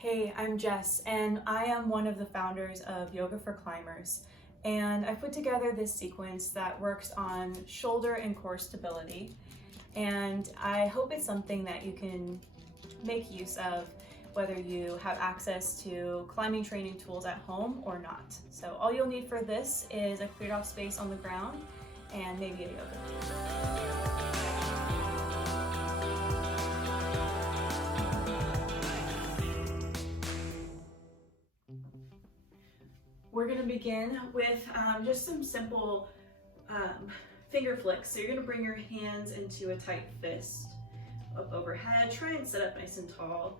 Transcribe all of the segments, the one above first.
Hey, I'm Jess, and I am one of the founders of Yoga for Climbers. And I put together this sequence that works on shoulder and core stability. And I hope it's something that you can make use of, whether you have access to climbing training tools at home or not. So all you'll need for this is a cleared off space on the ground and maybe a yoga mat. We're going to begin with just some simple finger flicks. So you're going to bring your hands into a tight fist up overhead. Try and sit up nice and tall.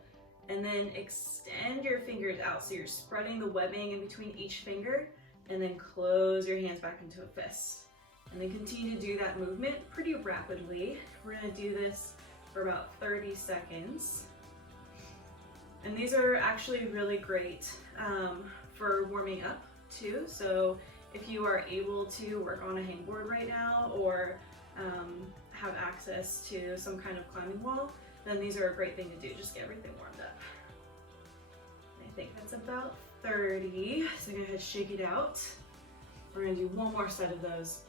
And then extend your fingers out. So you're spreading the webbing in between each finger. And then close your hands back into a fist. And then continue to do that movement pretty rapidly. We're going to do this for about 30 seconds. And these are actually really great for warming up too. So if you are able to work on a hangboard right now or have access to some kind of climbing wall, then these are a great thing to do. Just get everything warmed up. I think that's about 30. So go ahead and shake it out. We're gonna do one more set of those.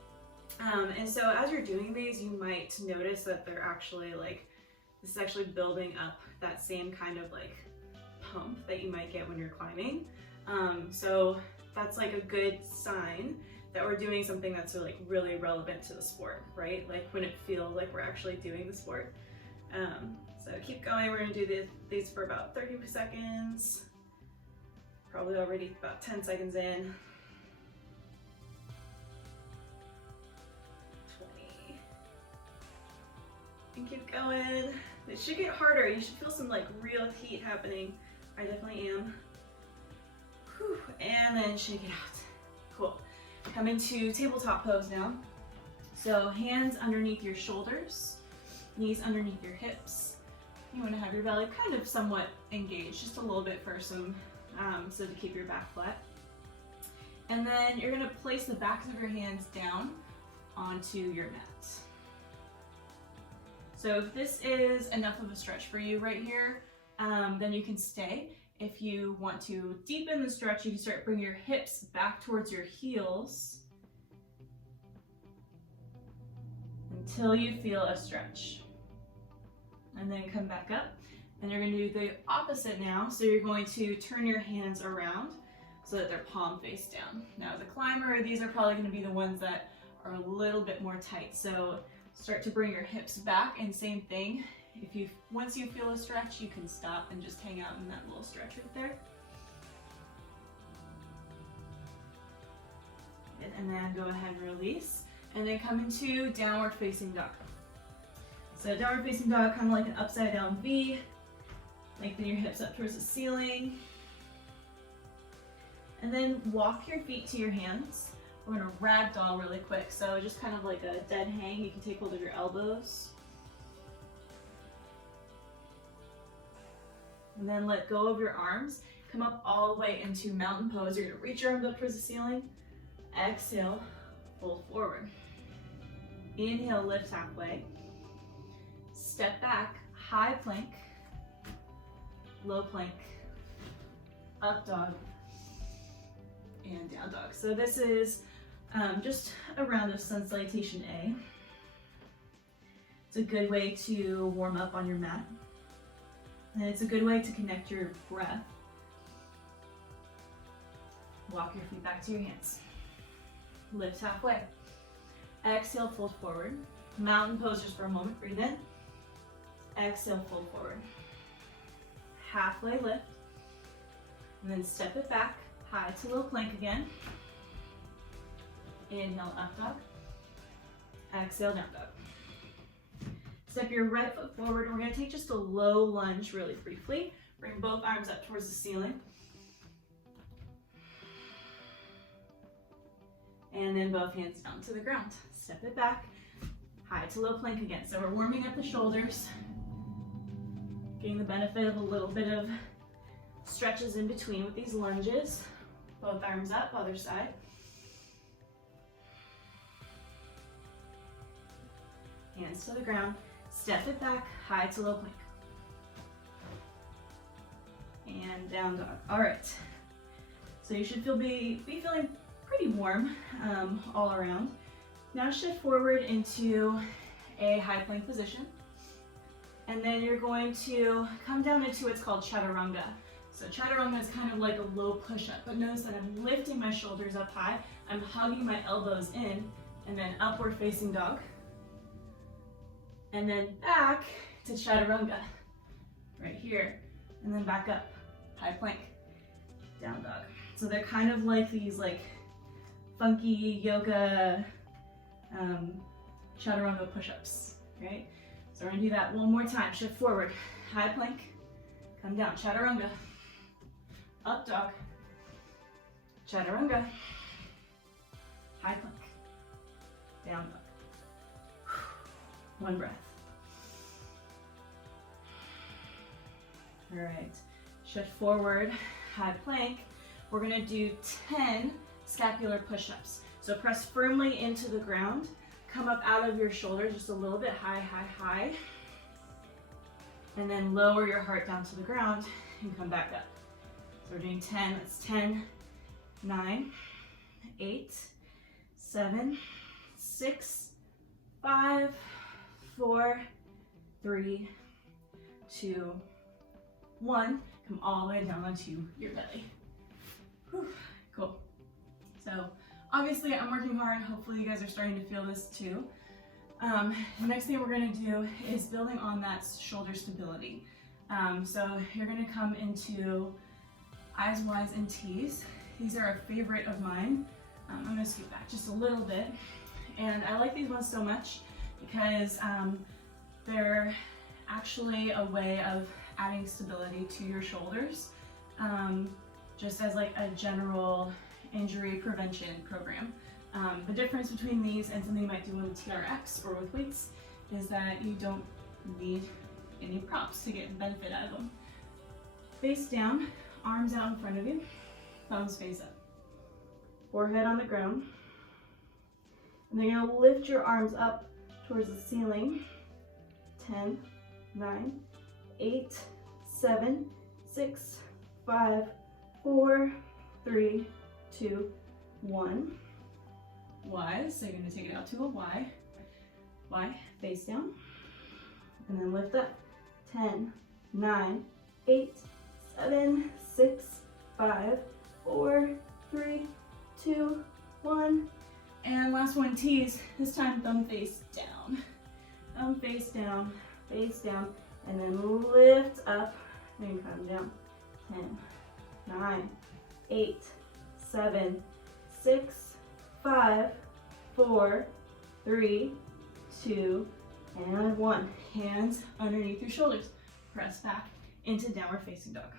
And so as you're doing these, you might notice that they're actually this is actually building up that same kind of pump that you might get when you're climbing. So that's a good sign that we're doing something that's really relevant to the sport, right? When it feels like we're actually doing the sport. So keep going. We're gonna do these for about 30 seconds. Probably already about 10 seconds in. 20. And keep going. It should get harder. You should feel some real heat happening. I definitely am. Whew. And then shake it out. Cool. Come into tabletop pose now. So hands underneath your shoulders, knees underneath your hips. You want to have your belly kind of somewhat engaged, just a little bit for some, so to keep your back flat. And then you're going to place the backs of your hands down onto your mat. So if this is enough of a stretch for you right here, then you can stay. If you want to deepen the stretch, you can start bringing your hips back towards your heels until you feel a stretch. And then come back up. And you're going to do the opposite now. So you're going to turn your hands around so that they're palm face down. Now as a climber, these are probably going to be the ones that are a little bit more tight. So start to bring your hips back, and same thing. Once you feel a stretch, you can stop and just hang out in that little stretch right there. And then go ahead and release. And then come into downward facing dog. So downward facing dog, kind of like an upside down V. Lengthen your hips up towards the ceiling. And then walk your feet to your hands. We're gonna ragdoll really quick. So just kind of like a dead hang. You can take hold of your elbows. And then let go of your arms. Come up all the way into mountain pose. You're gonna reach your arms up towards the ceiling. Exhale, fold forward. Inhale, lift halfway. Step back, high plank, low plank, up dog, and down dog. So this is just a round of sun salutation A. It's a good way to warm up on your mat. And it's a good way to connect your breath. Walk your feet back to your hands. Lift halfway. Exhale, fold forward. Mountain pose just for a moment, breathe in. Exhale, fold forward. Halfway lift. And then step it back, high to low plank again. Inhale, up dog. Exhale, down dog. Step your right foot forward. We're going to take just a low lunge really briefly. Bring both arms up towards the ceiling. And then both hands down to the ground. Step it back, high to low plank again. So we're warming up the shoulders, getting the benefit of a little bit of stretches in between with these lunges. Both arms up, other side. Hands to the ground. Step it back, high to low plank. and down dog. All right. So you should be feeling pretty warm all around. Now shift forward into a high plank position. And then you're going to come down into what's called chaturanga. So chaturanga is kind of like a low push-up, but notice that I'm lifting my shoulders up high, I'm hugging my elbows in, and then upward facing dog. And then back to chaturanga, right here. And then back up, high plank, down dog. So they're kind of like these like funky yoga chaturanga push-ups, right? So we're gonna do that one more time. Shift forward, high plank, come down, chaturanga, up dog, chaturanga, high plank, down dog. One breath. All right, shift forward, high plank. We're gonna do 10 scapular push-ups. So press firmly into the ground, come up out of your shoulders just a little bit, high, high, high. And then lower your heart down to the ground and come back up. So we're doing 10, that's 10, 9, 8, 7, 6, 5, 4, 3, 2, 1. Come all the way down onto your belly. Whew, cool. So obviously I'm working hard. Hopefully you guys are starting to feel this too. The next thing we're going to do is building on that shoulder stability. So you're going to come into eyes wide and T's. These are a favorite of mine. I'm going to scoot back just a little bit. And I like these ones so much because they're actually a way of adding stability to your shoulders, just as like a general injury prevention program. The difference between these and something you might do with TRX or with weights is that you don't need any props to get benefit out of them. Face down, arms out in front of you, thumbs face up. Forehead on the ground. And then you're gonna lift your arms up towards the ceiling. 10, 9, 8, 7, 6, 5, 4, 3, 2, 1. Y, so you're going to take it out to a Y. Y, face down. And then lift up. 10, 9, 8, 7, 6, 5, 4, 3, 2, 1. And last one, T's. This time, thumb face down. Thumb face down, and then lift up and come down. 10, 9, 8, 7, 6, 5, 4, 3, 2, and 1. Hands underneath your shoulders. Press back into downward facing dog.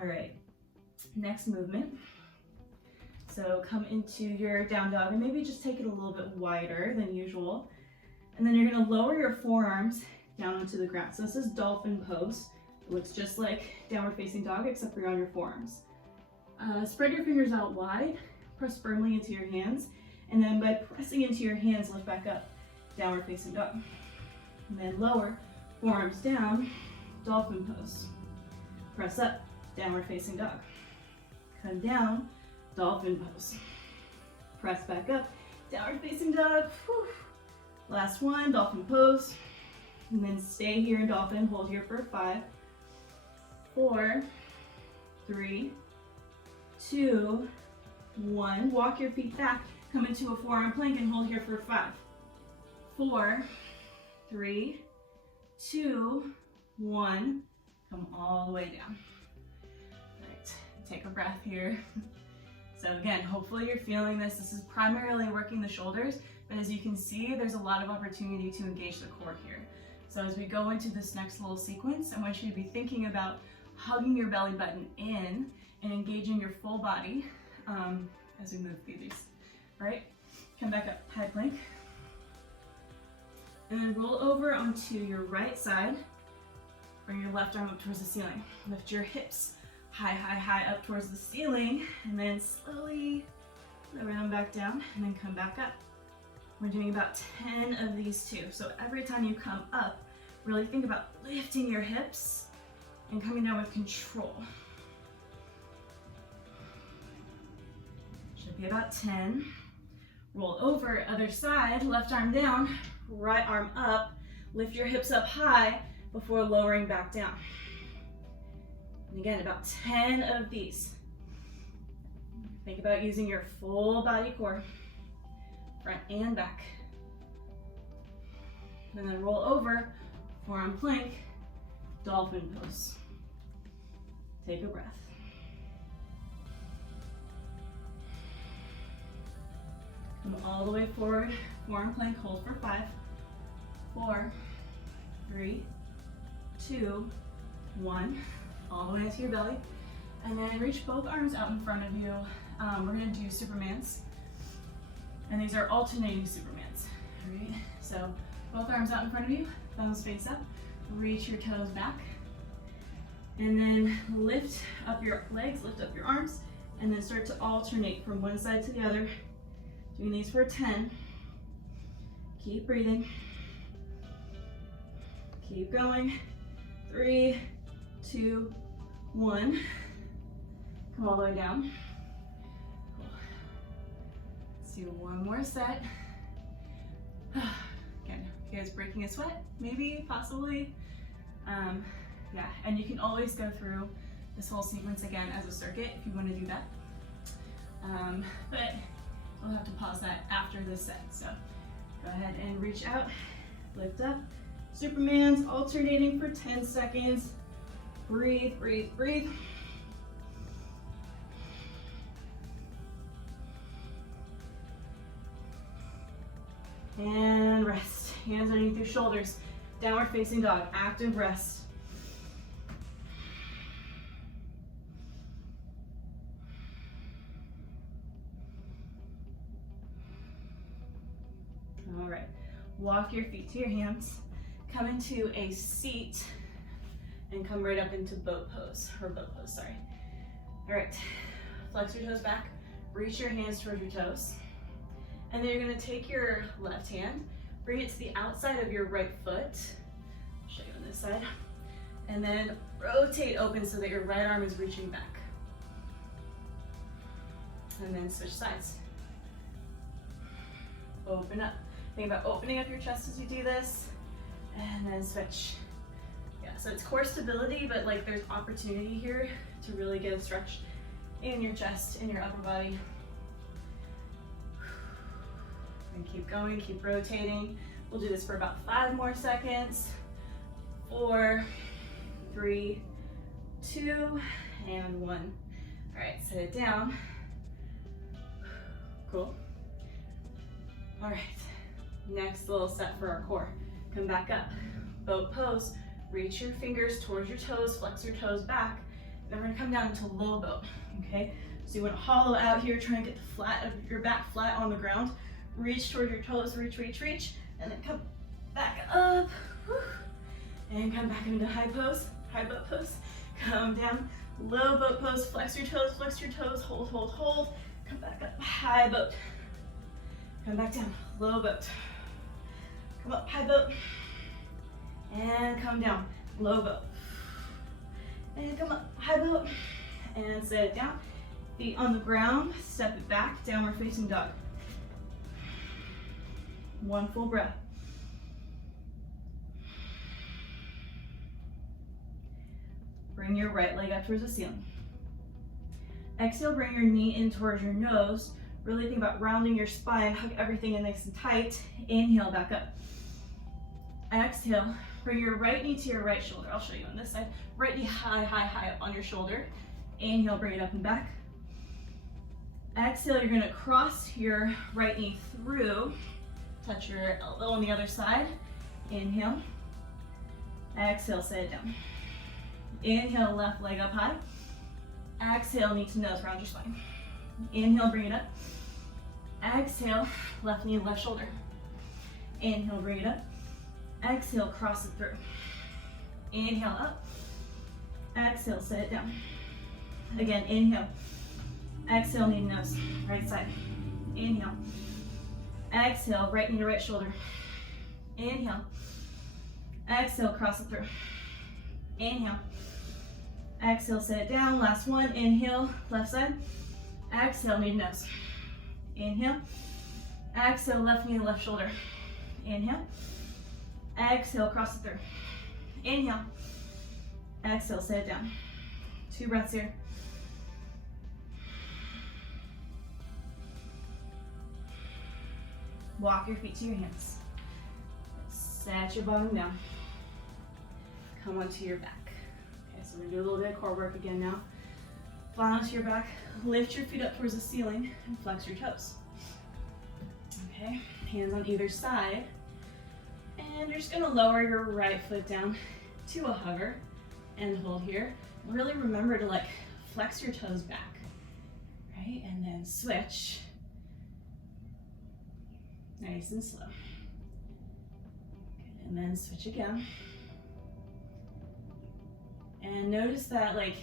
All right, next movement. So come into your down dog and maybe just take it a little bit wider than usual. And then you're gonna lower your forearms down onto the ground. So this is dolphin pose. It looks just like downward facing dog except for you're on your forearms. Spread your fingers out wide, press firmly into your hands, and then by pressing into your hands, lift back up, downward facing dog. And then lower, forearms down, dolphin pose. Press up, downward facing dog. Come down, dolphin pose. Press back up, downward facing dog. Whew. Last one, dolphin pose. And then stay here in dolphin, hold here for 5, 4, 3, 2, 1. Walk your feet back, come into a forearm plank and hold here for 5, 4, 3, 2, 1. Come all the way down. All right, take a breath here. So again, hopefully you're feeling this. This is primarily working the shoulders, but as you can see, there's a lot of opportunity to engage the core here. So as we go into this next little sequence, I want you to be thinking about hugging your belly button in and engaging your full body as we move through these. All right, come back up, high plank. And then roll over onto your right side. Bring your left arm up towards the ceiling. Lift your hips high, high, high up towards the ceiling, and then slowly lower them back down, and then come back up. We're doing about 10 of these too. So every time you come up, really think about lifting your hips and coming down with control. Should be about 10. Roll over, other side, left arm down, right arm up. Lift your hips up high before lowering back down. And again, about 10 of these. Think about using your full body core, front and back. And then roll over, forearm plank, dolphin pose. Take a breath. Come all the way forward, forearm plank, hold for 5, 4, 3, 2, 1. All the way into your belly. And then reach both arms out in front of you. We're gonna do Supermans. And these are alternating Supermans, all right? So both arms out in front of you, thumbs face up, reach your toes back. And then lift up your legs, lift up your arms, and then start to alternate from one side to the other. Doing these for 10. Keep breathing. Keep going. 3, 2, 1. Come all the way down. Cool. Let's do one more set. Again, you guys breaking a sweat? Maybe, possibly. Yeah, and you can always go through this whole sequence again as a circuit if you want to do that. But we'll have to pause that after this set. So go ahead and reach out, lift up. Supermans alternating for 10 seconds. Breathe, breathe, breathe. And rest. Hands underneath your shoulders. Downward facing dog, active rest. All right, walk your feet to your hands. Come into a seat and come right up into boat pose, sorry. All right, flex your toes back, reach your hands towards your toes. And then you're gonna take your left hand, bring it to the outside of your right foot. I'll show you on this side. And then rotate open so that your right arm is reaching back. And then switch sides. Open up. Think about opening up your chest as you do this. And then switch. Yeah, so it's core stability, but like there's opportunity here to really get a stretch in your chest, in your upper body. And keep going, keep rotating. We'll do this for about 5 more seconds. 4, 3, 2, and 1. All right, set it down. Cool. All right, next little set for our core. Come back up, boat pose. Reach your fingers towards your toes, flex your toes back. Then we're gonna come down into low boat, okay? So you wanna hollow out here, try and get the flat of your back flat on the ground. Reach towards your toes, reach, reach, reach, and then come back up. And come back into high pose, high boat pose. Come down, low boat pose, flex your toes, hold, hold, hold. Come back up, high boat. Come back down, low boat. Come up, high boat. And come down, low boat. And come up, high boat. And set it down. Feet on the ground, step it back, downward facing dog. One full breath. Bring your right leg up towards the ceiling. Exhale, bring your knee in towards your nose. Really think about rounding your spine, hug everything in nice and tight. Inhale, back up. Exhale, bring your right knee to your right shoulder. I'll show you on this side. Right knee high, high, high up on your shoulder. Inhale, bring it up and back. Exhale, you're gonna cross your right knee through. Touch your elbow on the other side. Inhale. Exhale, set it down. Inhale, left leg up high. Exhale, knee to nose, round your spine. Inhale, bring it up. Exhale, left knee, left shoulder. Inhale, bring it up. Exhale, cross it through. Inhale, up. Exhale, set it down. Again, inhale. Exhale, knee to nose, right side. Inhale. Exhale, right knee to right shoulder. Inhale. Exhale, cross it through. Inhale. Exhale, set it down. Last one, inhale, left side. Exhale, knee to nose. Inhale. Exhale, left knee to left shoulder. Inhale. Exhale, cross it through. Inhale. Exhale, set it down. 2 breaths here. Walk your feet to your hands. Set your bottom down. Come onto your back. Okay, so we're gonna do a little bit of core work again now. Fly onto your back, lift your feet up towards the ceiling, and flex your toes. Okay, hands on either side. And you're just gonna lower your right foot down to a hover and hold here. Really remember to like flex your toes back, right? And then switch. Nice and slow. And then switch again. And notice that like,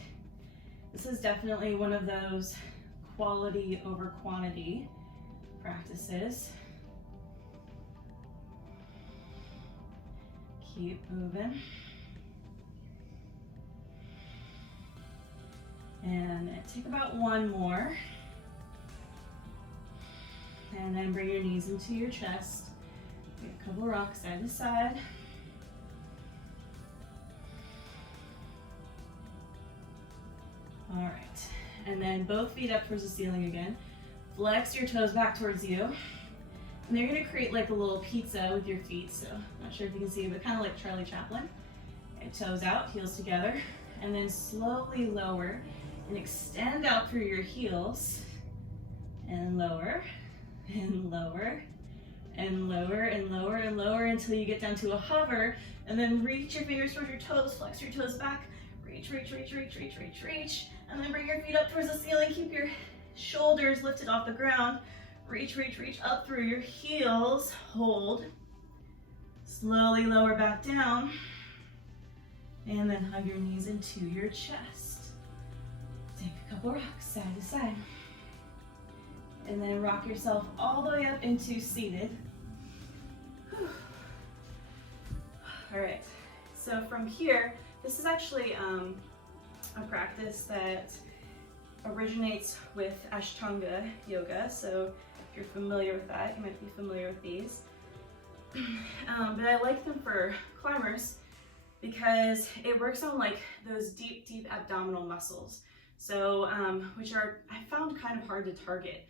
this is definitely one of those quality over quantity practices. Keep moving. And take about one more. And then bring your knees into your chest. Get a couple rocks side to side. All right, and then both feet up towards the ceiling again. Flex your toes back towards you. And you're gonna create like a little pizza with your feet. So, not sure if you can see, but kind of like Charlie Chaplin. Okay, toes out, heels together. And then slowly lower and extend out through your heels. And lower, and lower, and lower, and lower, and lower until you get down to a hover. And then reach your fingers towards your toes, flex your toes back. Reach, reach, reach, reach, reach, reach, reach. And then bring your feet up towards the ceiling. Keep your shoulders lifted off the ground. Reach, reach, reach up through your heels. Hold. Slowly lower back down. And then hug your knees into your chest. Take a couple rocks side to side. And then rock yourself all the way up into seated. All right, so from here, this is actually a practice that originates with Ashtanga yoga. So if you're familiar with that, you might be familiar with these. But I like them for climbers because it works on like those deep, deep abdominal muscles. So, which are, I found kind of hard to target.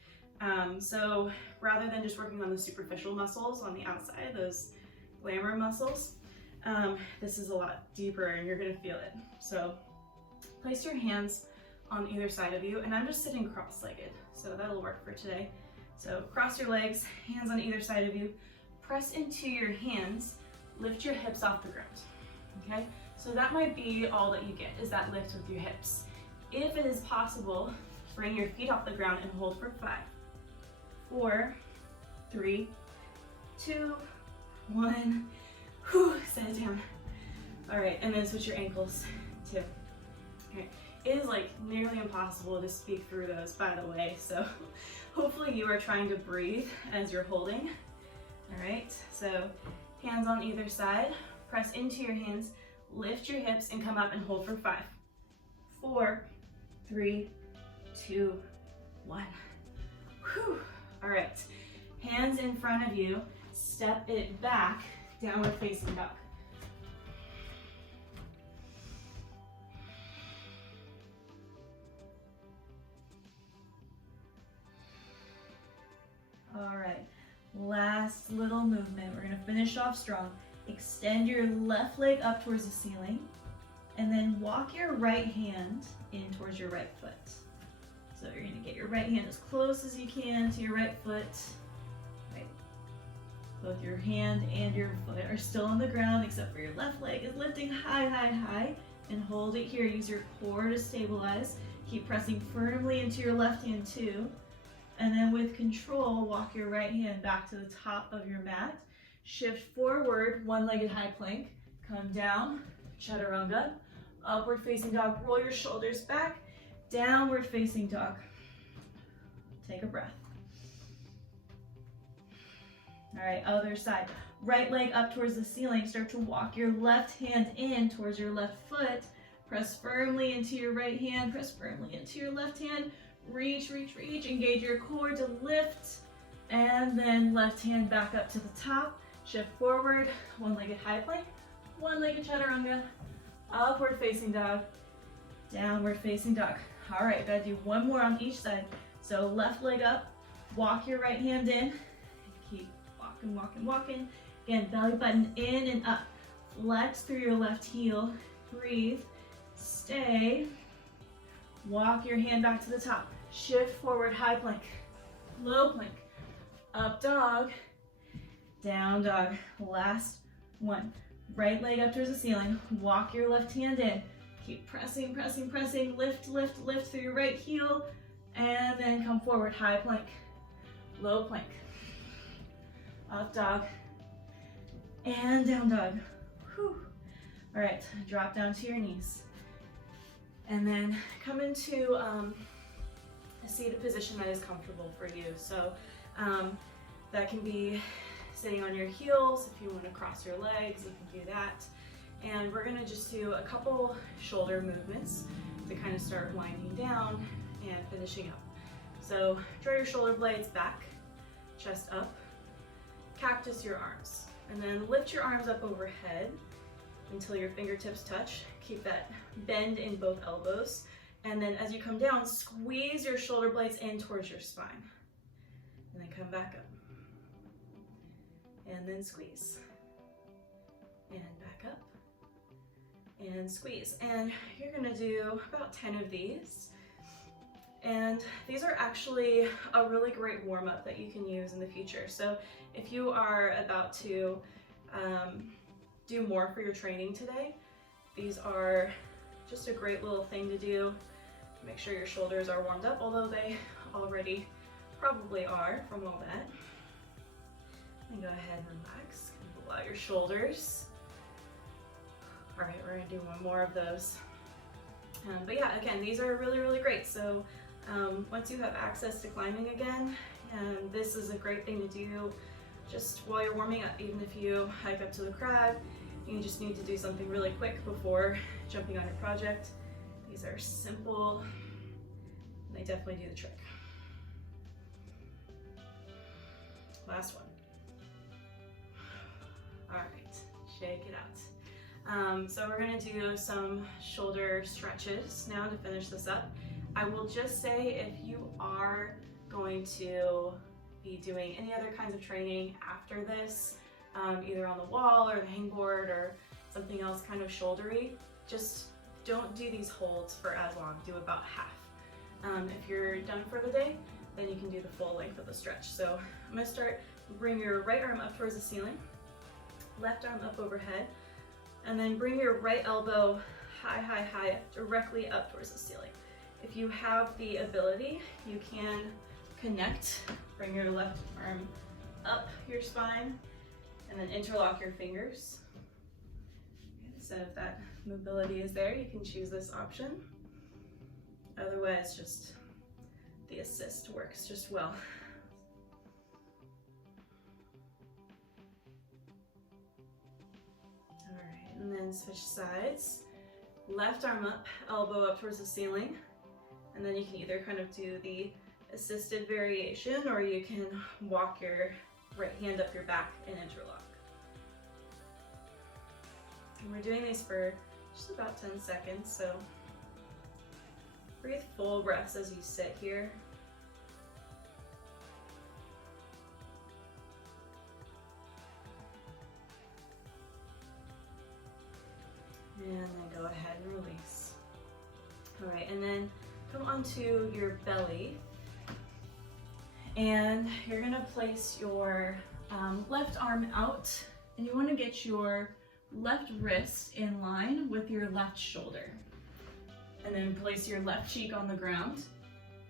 So rather than just working on the superficial muscles on the outside, those glamour muscles, this is a lot deeper and you're gonna feel it. So place your hands on either side of you, and I'm just sitting cross-legged, so that'll work for today. So cross your legs, hands on either side of you, press into your hands, lift your hips off the ground, okay? So that might be all that you get, is that lift with your hips. If it is possible, bring your feet off the ground and hold for 5, 4, 3, 2, 1, whew, set it down. All right, and then switch your ankles too. Okay. It is like nearly impossible to speak through those, by the way, so hopefully you are trying to breathe as you're holding. All right, so hands on either side, press into your hands, lift your hips and come up and hold for 5, 4, 3, 2, 1. Whew. All right, hands in front of you, step it back, downward facing dog. All right, last little movement. We're gonna finish off strong. Extend your left leg up towards the ceiling, and then walk your right hand in towards your right foot. So you're gonna get your right hand as close as you can to your right foot. Right. Both your hand and your foot are still on the ground, except for your left leg is lifting high, high, high, and hold it here. Use your core to stabilize. Keep pressing firmly into your left hand too. And then with control, walk your right hand back to the top of your mat. Shift forward, one-legged high plank. Come down, chaturanga. Upward facing dog, roll your shoulders back. Downward facing dog. Take a breath. All right, other side. Right leg up towards the ceiling. Start to walk your left hand in towards your left foot. Press firmly into your right hand, press firmly into your left hand. Reach, reach, reach, engage your core to lift. And then left hand back up to the top. Shift forward, one-legged high plank, one-legged chaturanga, upward facing dog, downward facing dog. All right, gotta do one more on each side. So left leg up, walk your right hand in, and keep walking, walking, walking. Again, belly button in and up. Flex through your left heel, breathe, stay. Walk your hand back to the top. Shift forward, high plank, low plank, up dog, down dog. Last one. Right leg up towards the ceiling. Walk your left hand in. Keep pressing, pressing, pressing. Lift, lift, lift through your right heel. And then come forward, high plank, low plank, up dog, and down dog. Whew. All right, drop down to your knees. And then come into a seated position that is comfortable for you. So that can be sitting on your heels. If you want to cross your legs, you can do that. And we're gonna just do a couple shoulder movements to kind of start winding down and finishing up. So draw your shoulder blades back, chest up, cactus your arms, and then lift your arms up overhead until your fingertips touch. Keep that bend in both elbows. And then as you come down, squeeze your shoulder blades in towards your spine. And then come back up. And then squeeze. And back up. And squeeze. And you're gonna do about 10 of these. And these are actually a really great warm-up that you can use in the future. So if you are about to do more for your training today, these are just a great little thing to do. Make sure your shoulders are warmed up, although they already probably are from all that. And go ahead and relax, pull out your shoulders. All right, we're gonna do one more of those. But yeah, again, these are really, really great. So once you have access to climbing again, this is a great thing to do just while you're warming up. Even if you hike up to the crag, you just need to do something really quick before jumping on your project. These are simple, and they definitely do the trick. Last one. All right, shake it out. So we're gonna do some shoulder stretches now to finish this up. I will just say, if you are going to be doing any other kinds of training after this, either on the wall or the hangboard or something else kind of shouldery, just don't do these holds for as long. Do about half. If you're done for the day, then you can do the full length of the stretch. So I'm gonna start, bring your right arm up towards the ceiling, left arm up overhead, and then bring your right elbow high, high, high, directly up towards the ceiling. If you have the ability, you can connect, bring your left arm up your spine, and then interlock your fingers. So if that mobility is there, you can choose this option. Otherwise, just the assist works just well. All right, and then switch sides. Left arm up, elbow up towards the ceiling. And then you can either kind of do the assisted variation, or you can walk your right hand up your back and interlock. And we're doing these for just about 10 seconds, so breathe full breaths as you sit here. And then go ahead and release. All right, and then come onto your belly, and you're gonna place your left arm out, and you wanna get your left wrist in line with your left shoulder. And then place your left cheek on the ground.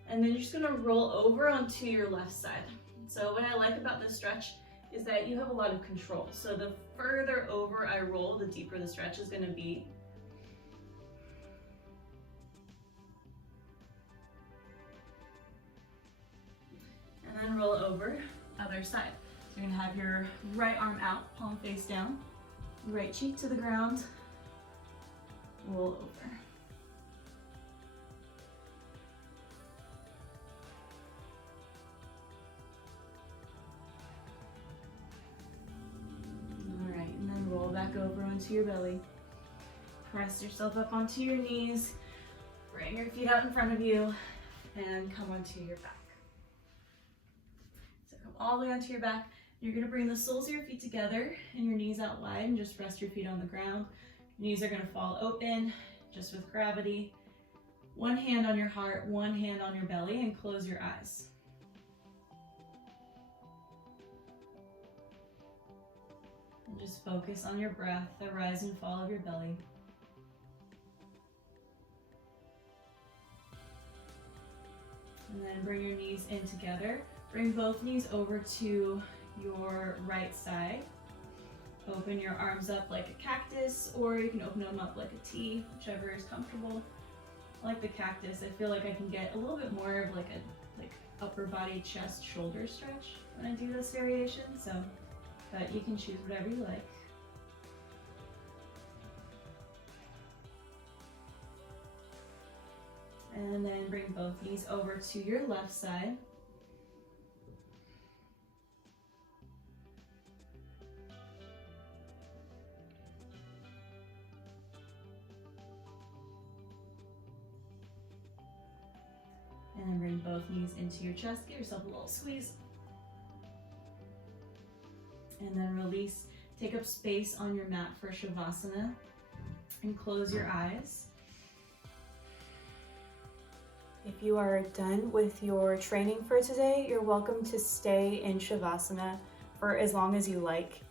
And then you're just gonna roll over onto your left side. So what I like about this stretch is that you have a lot of control. So the further over I roll, the deeper the stretch is gonna be. And then roll over, other side. So you're gonna have your right arm out, palm face down, right cheek to the ground, roll over. back over onto your belly. Press yourself up onto your knees. Bring your feet out in front of you and come onto your back. So come all the way onto your back. You're gonna bring the soles of your feet together and your knees out wide and just rest your feet on the ground. Your knees are gonna fall open, just with gravity. One hand on your heart, one hand on your belly, and close your eyes. And just focus on your breath, the rise and fall of your belly. And then bring your knees in together. Bring both knees over to your right side. Open your arms up like a cactus, or you can open them up like a T, whichever is comfortable. I like the cactus. I feel like I can get a little bit more of like upper body, chest, shoulder stretch when I do this variation, so, but you can choose whatever you like. And then bring both knees over to your left side. And then bring both knees into your chest. Give yourself a little squeeze. And then release. Take up space on your mat for Shavasana. And close your eyes. If you are done with your training for today, you're welcome to stay in Shavasana for as long as you like.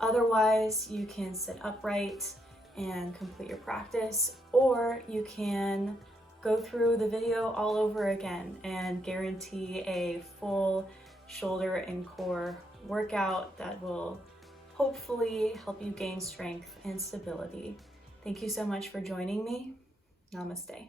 Otherwise, you can sit upright and complete your practice, or you can go through the video all over again and guarantee a full shoulder and core workout that will hopefully help you gain strength and stability. Thank you so much for joining me. Namaste.